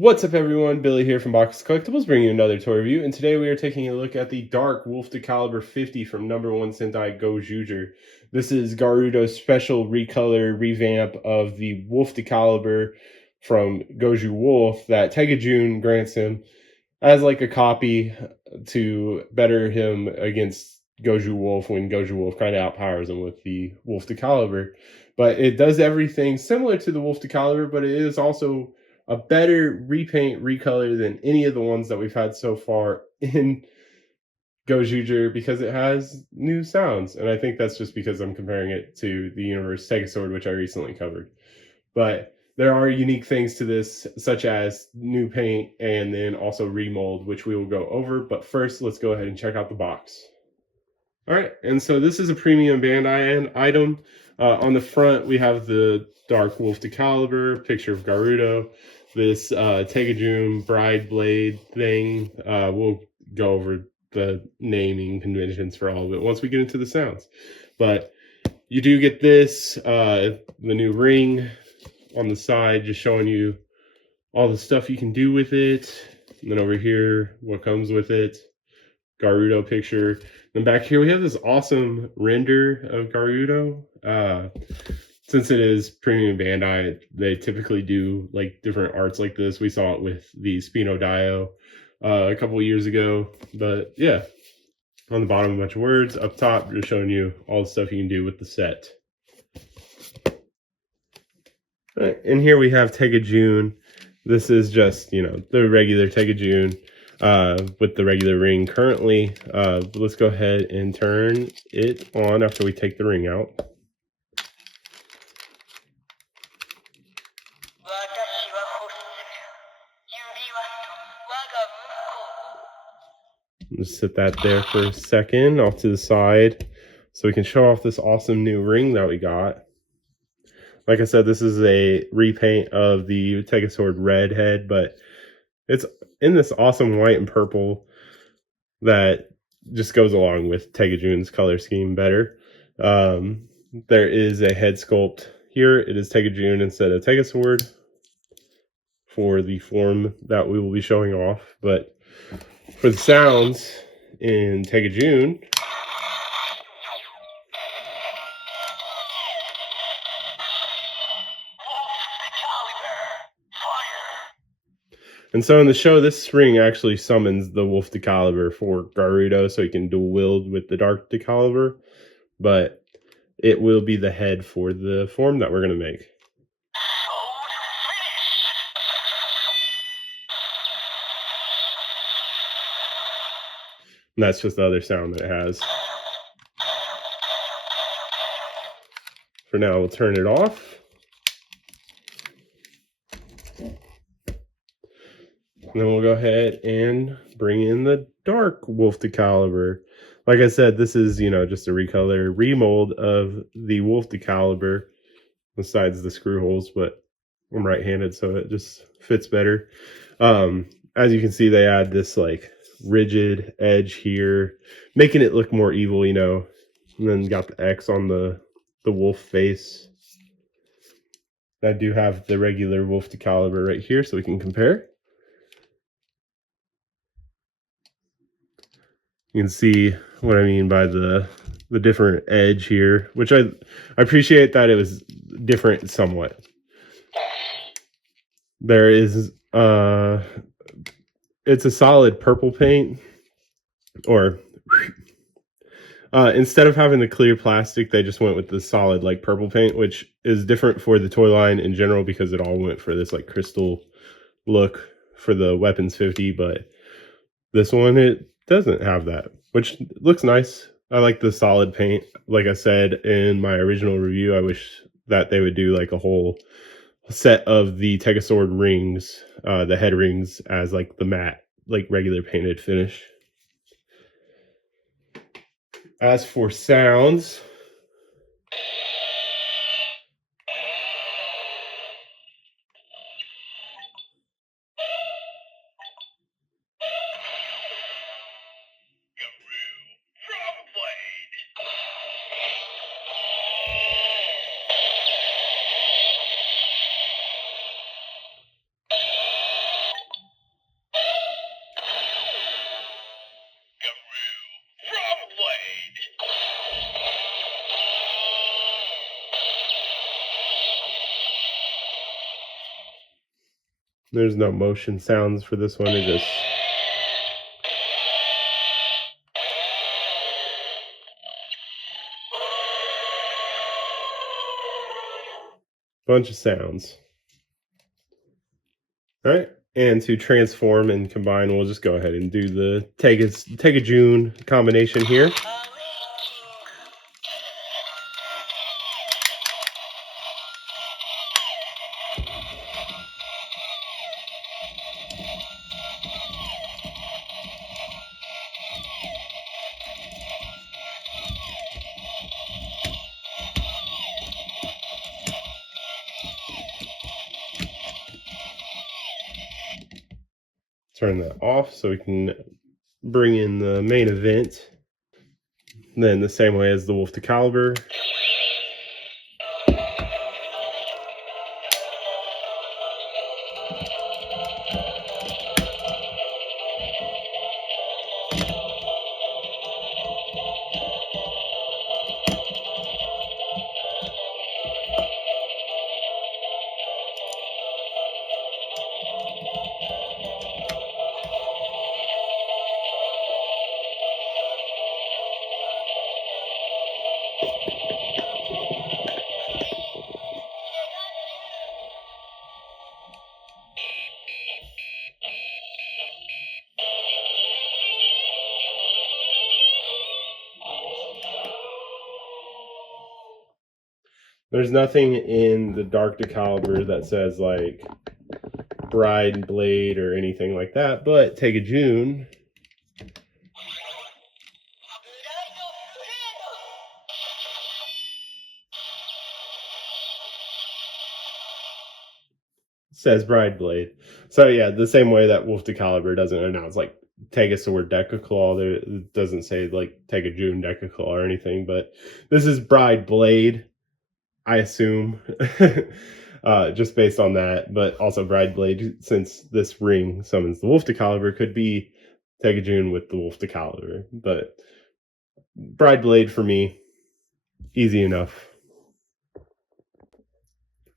What's up everyone, Billy here from Box Collectibles bringing you another toy review, and today we are taking a look at the Dark Wolf Decalibur 50 from No.1 Sentai Gozyuger. This is Garyudo's special recolor revamp of the Wolf Decalibur from Goju Wolf that Tega grants him as like a copy to better him against Goju Wolf when Goju Wolf kind of outpowers him with the Wolf Decalibur. But it does everything similar to the Wolf Decalibur, but it is also a better repaint recolor than any of the ones that we've had so far in Gozyuger because it has new sounds. And I think that's just because I'm comparing it to the Universe Tega Sword, which I recently covered. But there are unique things to this, such as new paint and then also remold, which we will go over. But first, let's go ahead and check out the box. All right, and so this is a premium Bandai item. On the front, we have the Dark Wolf Decalibur, picture of Garyudo, this Tega Bride Blade thing. We'll go over the naming conventions for all of it once we get into the sounds. But you do get this, the new ring on the side, just showing you all the stuff you can do with it. And then over here, what comes with it. Garyudo picture. And back here we have this awesome render of Garyudo. Since it is premium Bandai, they typically do like different arts like this. We saw it with the Spino Dio a couple of years ago. But yeah, on the bottom a bunch of words. Up top, just showing you all the stuff you can do with the set. All right, and here we have Tega. This is just, the regular Tega with the regular ring currently. Let's go ahead and turn it on after we take the ring out. Just sit that there for a second off to the side so we can show off this awesome new ring that we got. Like I said, this is a repaint of the Tega Sword red head, but it's in this awesome white and purple that just goes along with Tega color scheme better. There is a head sculpt here. It is Tega instead of Tega Sword for the form that we will be showing off. But for the sounds in Tega and so in the show, this ring actually summons the Wolf Decalibur for Garyudo so he can dual wield with the Dark Decalibur. But it will be the head for the form that we're going to make. And that's just the other sound that it has. For now, we'll turn it off. And then we'll go ahead and bring in the Dark Wolf Decalibur. Like I said, this is, just a recolor, remold of the Wolf Decalibur, besides the screw holes, but I'm right-handed, so it just fits better. As you can see, they add this, like, rigid edge here, making it look more evil, and then got the X on the wolf face. I do have the regular Wolf Decalibur right here, so we can compare. You can see what I mean by the different edge here, which I appreciate that it was different somewhat. There is it's a solid purple paint, or instead of having the clear plastic, they just went with the solid like purple paint, which is different for the toy line in general because it all went for this like crystal look for the Weapons 50, but this one, it doesn't have that, which looks nice. I like the solid paint. Like I said in my original review, I wish that they would do like a whole set of the Tega Sword rings, the head rings, as like the matte, like regular painted finish. As for sounds, There's no motion sounds for this one. It just bunch of sounds. All right, and to transform and combine, we'll just go ahead and do the Tega June combination here. Turn that off so we can bring in the main event. And then the same way as the Wolf Decalibur. There's nothing in the Dark Decalibur that says like Bride Blade or anything like that, but Tega June says Bride Blade. So yeah, the same way that Wolf Decalibur doesn't announce like Tega Sword Decaclaw, there it doesn't say like Tega June Decaclaw or anything, but this is Bride Blade, I assume. Just based on that, but also Bride Blade, since this ring summons the Wolf Decalibur, could be Tega June with the Wolf Decalibur. But Bride Blade for me, easy enough.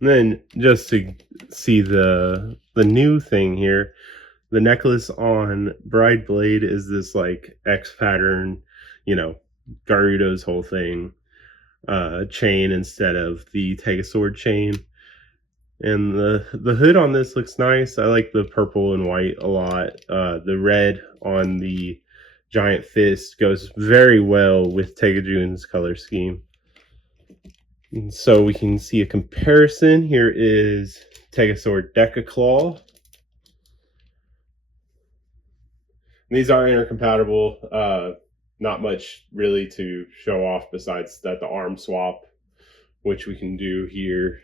And then just to see the new thing here, the necklace on Bride Blade is this like X pattern, Garyudo's whole thing, chain instead of the Tega Sword chain. And the hood on this looks nice. I like the purple and white a lot. The red on the giant fist goes very well with Tega June's color scheme. And so we can see a comparison. Here is Tega Sword Decaclaw. And these are intercompatible. Not much really to show off besides that the arm swap, which we can do here.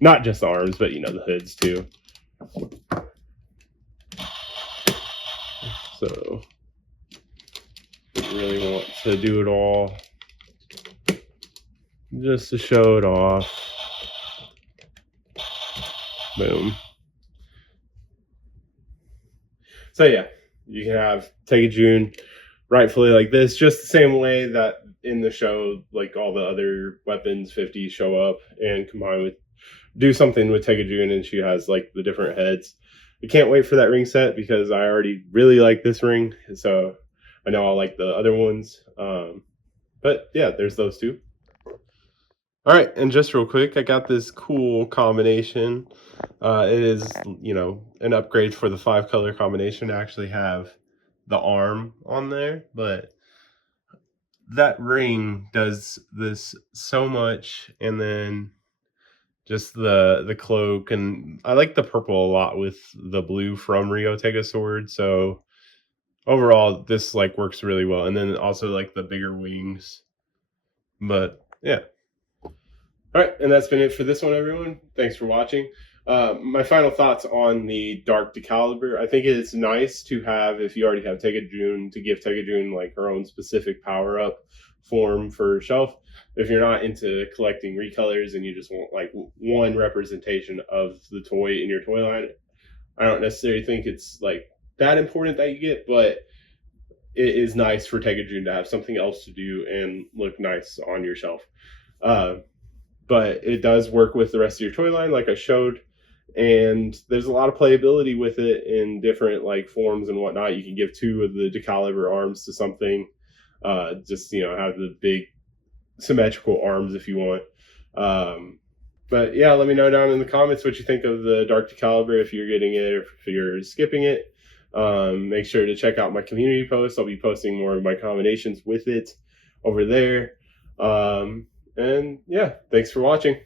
Not just the arms, but the hoods too. So really want to do it all just to show it off. Boom. So yeah, you can have Tega June rightfully like this, just the same way that in the show, like all the other weapons 50 show up and combine with, do something with Tega June, and she has like the different heads. I can't wait for that ring set because I already really like this ring, so I know I'll like the other ones. But yeah, there's those two. All right, and just real quick, I got this cool combination. It is, an upgrade for the 5-color combination to actually have the arm on there, but that ring does this so much, and then just the cloak, and I like the purple a lot with the blue from Rio Tega Sword, so overall this like works really well. And then also like the bigger wings. But yeah. All right, and that's been it for this one, everyone. Thanks for watching. My final thoughts on the Dark Decalibur. I think it's nice to have, if you already have Tega June, to give Tega June like her own specific power-up form for shelf. If you're not into collecting recolors and you just want like one representation of the toy in your toy line, I don't necessarily think it's like that important that you get, but it is nice for Tega June to have something else to do and look nice on your shelf. but it does work with the rest of your toy line, like I showed. And there's a lot of playability with it in different like forms and whatnot. You can give 2 of the Decalibur arms to something, just have the big symmetrical arms if you want. But yeah, let me know down in the comments what you think of the Dark Decalibur, if you're getting it or if you're skipping it. Make sure to check out my community post. I'll be posting more of my combinations with it over there. And yeah, thanks for watching.